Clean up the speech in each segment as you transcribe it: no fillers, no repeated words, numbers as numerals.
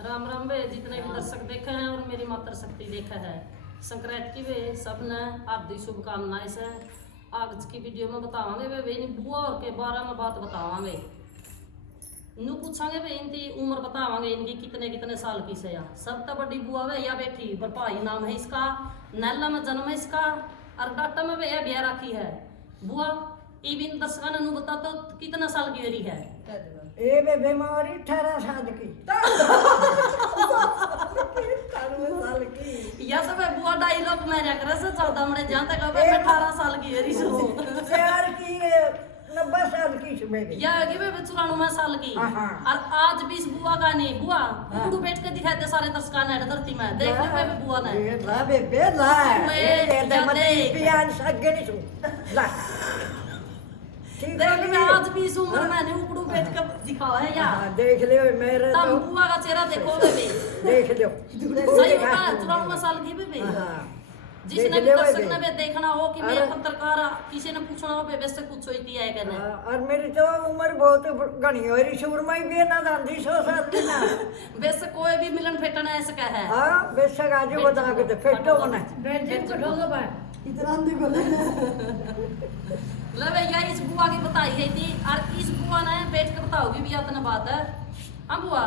राम राम वे जितने भी दर्शक देखे हैं और मेरी मातृ शक्ति देखा है संक्रांति की वे सबने हार्दिक शुभकामनाएं से आज की वीडियो में बतावांगे वे इन बुआ और के बारे में बात बतावांगे नू पूछांगे वे इनकी उम्र बतावांगे इनकी कितने कितने साल की से या सब तो बड़ी बुआ वे या बेटी बरपाई नाम है इसका नैला में जन्म है इसका और डाटा में वे ब्याह रखी है बुआ इबिन दर्शक ने नू बता तो कितना साल की वेरी है ए बे बीमारी 18 साल की या सब बुआ डायलॉग में जा करे से 14 मने जहां तक अब 18 साल की है रिसो यार की 90 साल की सुबह या आगे बे 94 साल की और आज भी इस बुआ का नहीं बुआ उड़ू बैठ के दिखाते सारे दर्शकों ने धरती में देख ले बे बुआ ने ये ला बे ला ये दे मत पियान सगे नहीं सु ला देख मैं आज भी इस उम्र में नहीं उड़ू बैठ के दिखाओ है या देख ले मेरे तब बुआ का चेहरा देखो बे देख लो सही होगा 94 साल की बे जिसने भी दर्शक ने भी देखना हो कि मैं पत्रकार किसी ने पूछना हो वैसे कुछ होती है कहने और मेरी तो उम्र बहुत घनी हो रही शुरू में भी ना दांधी 100 साल की ना वैसे कोई भी मिलन फेटन ऐसे का है हां वैसे आज बता के तो फेटो होना बेंचन को ढोंगा बा इतना अंधे को ले भैया इस बुआ की बताई है थी और इस बुआ ने बैठ के बताओगी भी अपना बात है हम बुआ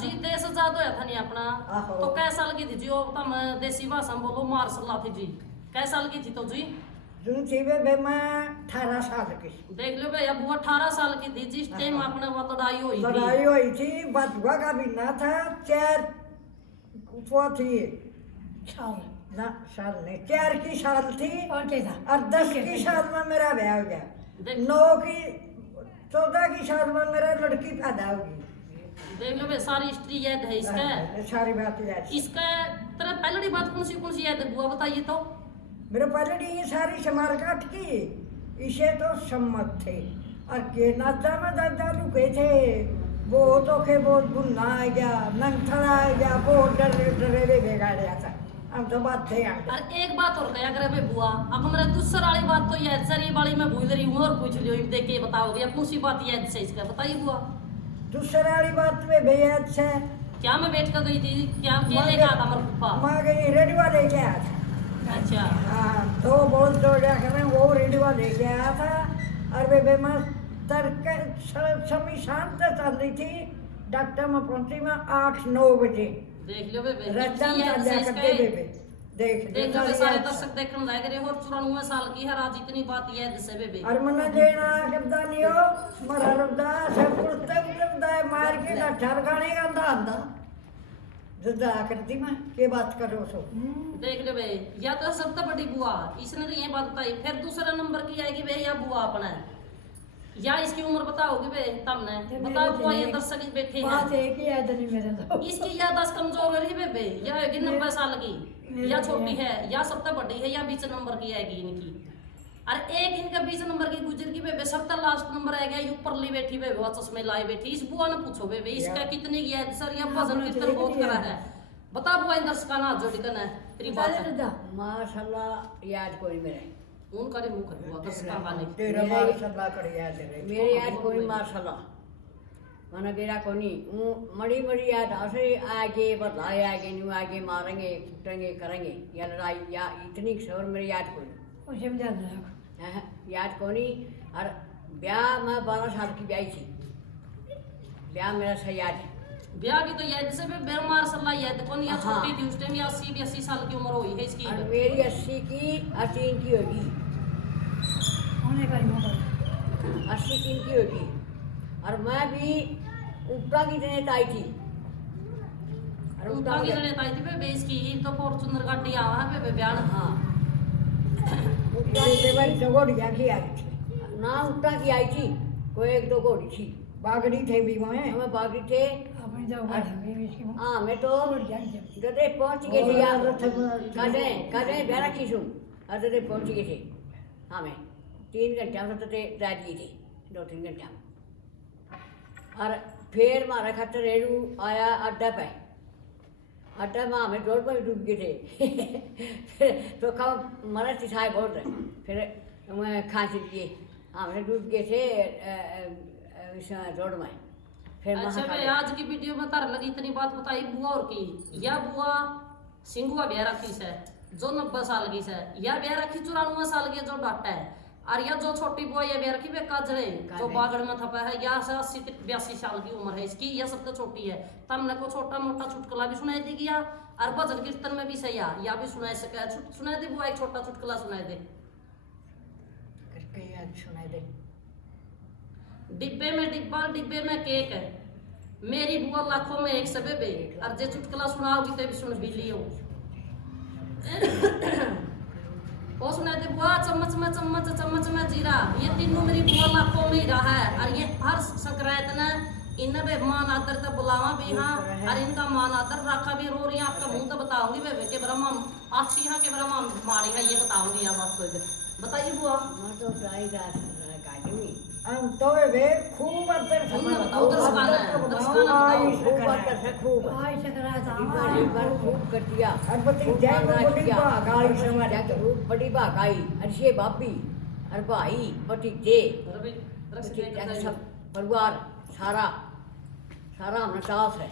जी देश आजाद होया था नहीं अपना तो कै साल की थी जी वो तुम देसी भाषा में बोलो मार्शल थी जी कै साल की थी तो जी जुन थी बे मैं 18 साल की देख लो भैया बुआ 18 साल की थी जिस टाइम अपने वो लड़ाई हुई थी बचुआ का भी ना था 4 वो थी साल ना साल नहीं 4 की साल थी और क्या था और 10 की साल में मेरा ब्याह हो गया 9 की 14 की साल में मेरा लड़की पैदा होगी देख लो भाई सारी हिस्ट्री याद है इसका सारी बात याद इसका तेरा पहली बात कौन सी याद है बुआ बताइए तो मेरे पहले ये सारी समारकाट की इसे तो सम्मत थे और के नाचा में दादा रुके थे वो तो के बहुत गुन्ना आ गया नंगथड़ा आ गया बहुत डरे बिगाड़ था हम तो बात थे और एक बात और कहा करे बे बुआ अब मेरा दूसरी वाली बात तो याद सरी वाली मैं भूल रही हूँ और पूछ लियो देख के बताओगे अब कौन सी बात याद से इसका बताइए बुआ दूसरी वाली बात में बेयाद से क्या मैं बैठ कर गई थी क्या लेगा था मेरे पप्पा माँ गई रेडियो लेके आया था अच्छा हाँ तो बोल तो क्या करें वो रेडियो लेके आया था और वे बेमा तड़के समी शांत चल रही थी डॉक्टर में पहुंची मैं 8-9 बजे देख लो बे रचन चल करके बेबे देख लो सारे दर्शक देखने लग रहे हो 94 साल की है आज इतनी बात याद से बेबे और मन देना कब्दा नहीं हो मरा रब्दा सब कुर्ते रब्दा मार के डठर गाने का अंदा जुदा करती मैं के बात करो सो देख ले बे या तो सब तो बड़ी बुआ इसने तो ये बात बताई फिर दूसरा नंबर की आएगी बे या बुआ अपना या इसकी उम्र बताओगे बे तुमने बताओ बुआ ये दर्शक बैठे हैं बात एक ही याद नहीं मेरे तो इसकी याददाश्त कमजोर हो रही है बे या होगी 90 साल की या छोटी है या सबसे बड़ी है या 20 नंबर की आएगी इनकी और एक इनका 20 नंबर की गुजर की बे सबसे लास्ट नंबर आएगा ऊपर ली बैठी बे वो चश्मे लाई बैठी इस बुआ ने पूछो बे इसका कितनी याद सर या वजन कीर्तन बहुत करा है बता बुआ इन दर्शकों ना जोड़ी करना तेरी बात है माशाल्लाह याद कोई मेरे उन करे मुंह कर बुआ दर्शकों का नहीं तेरा माशाल्लाह कर याद है मेरे याद कोई माशाल्लाह माना बेरा कोनी वो मड़ी मड़ी याद ऐसे आगे बताए आगे नहीं आगे मारेंगे कूटेंगे करेंगे या लड़ाई या इतनी खबर मेरी याद कोई वो समझा दो याद कोनी और ब्याह मैं 12 साल की ब्याही थी ब्याह मेरा सही याद है ब्याह की तो याद से बेमार सल्ला याद कौन या छोटी थी उस टाइम या 80 साल की उम्र हुई है इसकी और मेरी 80 की 80 की होगी होने का ही मौका 80 की इनकी होगी और मैं भी ऊपरा की जने आई थी और ऊपरा की जने आई थी बे बेस की तो फॉर्च्यूनर गाड़ी आवा है बे बयान हाँ तेरे भाई जगोड़िया की आई थी ना ऊपरा की आई थी कोई 1-2 घोड़ी थी बागड़ी थे भी वहाँ हमें बागी थे अपनी जाओ बात है इसकी हाँ मैं तो जदे पहुंच गए थे यार कदे बेरा की सुन और जदे पहुंच गए थे हाँ मैं 3 घंटे में तो जा दिए थे 2-3 घंटे और फिर हमारा खातर रेड़ू आया अड्डा पे अड्डा में हमें रोड पर डूब गए थे तो कब मरा सिसाए बहुत रहे फिर मैं खांसी दिए हमें डूब गए थे रोड में फिर अच्छा महा भाई आज की वीडियो में तार लगी इतनी बात बताई बुआ और की। या बुआ सिंगुआ ब्याह रखी से जो 90 साल की से, या ब्याह रखी 94 साल की जो डाटा है, और या जो छोटी बुआ ये ब्याह रखी वे काजरे जो बागड़ में थपा है, या से 80-82 साल की उम्र है इसकी, यह सबसे छोटी है। तमने को छोटा मोटा चुटकुला भी सुनाई दी गया और भजन कीर्तन में भी सही या भी सुनाई सके। सुनाई दे बुआ एक छोटा चुटकुला सुनाई दे। करके याद सुनाई दे। डिब्बे में डिब्बा डिब्बे में केक है, मेरी बुआ लाखों में एक सबे बे, और जे चुटकुला सुनाओगी तो भी सुन भी लियो। वो सुनाई दे बुआ चम्मच में जीरा, ये तीनों मेरी बुआ लाखों में ही रहा है। और ये हर संक्रांत ने इन्हें बे मान आदर तक बुलावा भी हाँ, और इनका मान आदर रखा भी। रो रही आपका मुंह तो बताऊंगी बे के ब्रह्मा अच्छी हाँ के ब्रह्मा मारी है, ये बताऊंगी या बात कोई बताइए बुआ। मैं तो ट्राई काटूंगी हम तो वे खूब अंतर बताओ दर्शकाना है, दर्शकाना खूब बात से खूब आई सकरात बीमारी पर खूब कर दिया और बती जय बड़ी गाड़ी समाज बड़ी भागाई हर्षे बापी हर भाई भतीजे रवि रक्ष सब परिवार सारा सारा हमारा साथ है।